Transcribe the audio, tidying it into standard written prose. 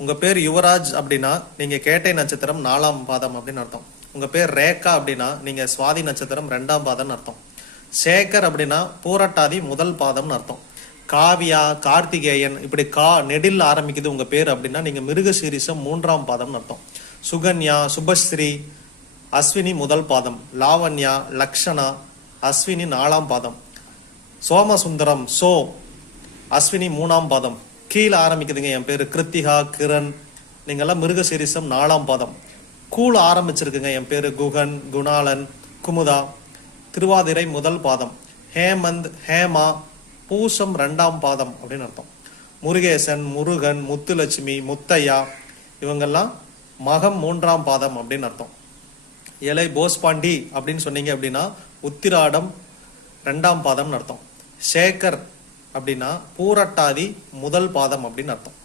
உங்க பேர் யுவராஜ் அப்படின்னா நீங்க கேட்டை நட்சத்திரம் 4ஆம் பாதம் அப்படின்னு அர்த்தம். உங்க பேர் ரேகா அப்படின்னா நீங்க சுவாதி நட்சத்திரம் 2ஆம் பாதம்னு அர்த்தம். சேகர் அப்படின்னா பூரட்டாதி முதல் பாதம்னு அர்த்தம். காவியா, கார்த்திகேயன், இப்படி நெடில் ஆரம்பிக்குது உங்க பேர் அப்படின்னா நீங்க மிருகசீரிசம் 3ஆம் பாதம்னு அர்த்தம். சுகன்யா, சுபஸ்ரீ, அஸ்வினி முதல் பாதம். லாவண்யா, லக்ஷனா, அஸ்வினி 4ஆம் பாதம். சோமசுந்தரம், அஸ்வினி 3ஆம் பாதம். கீழே ஆரம்பிக்குதுங்க என் பேரு கிருத்திகா, கிரண், நீங்கெல்லாம் மிருகசீரிசம் 4ஆம் பாதம். கூழ ஆரம்பிச்சிருக்குங்க என் பேரு குகன், குணாலன், குமுதா, திருவாதிரை முதல் பாதம். ஹேமந்த், ஹேமா, பூசம் 2ஆம் பாதம் அப்படின்னு அர்த்தம். முருகேசன், முருகன், முத்துலட்சுமி, முத்தையா, இவங்கெல்லாம் மகம் 3ஆம் பாதம் அப்படின்னு அர்த்தம். ஏழை போஸ்பாண்டி அப்படின்னு சொன்னீங்க அப்படின்னா உத்திராடம் 2ஆம் பாதம்னு அர்த்தம். சேகர் அப்படின்னா பூரட்டாதி முதல் பாதம் அப்படின்னு அர்த்தம்.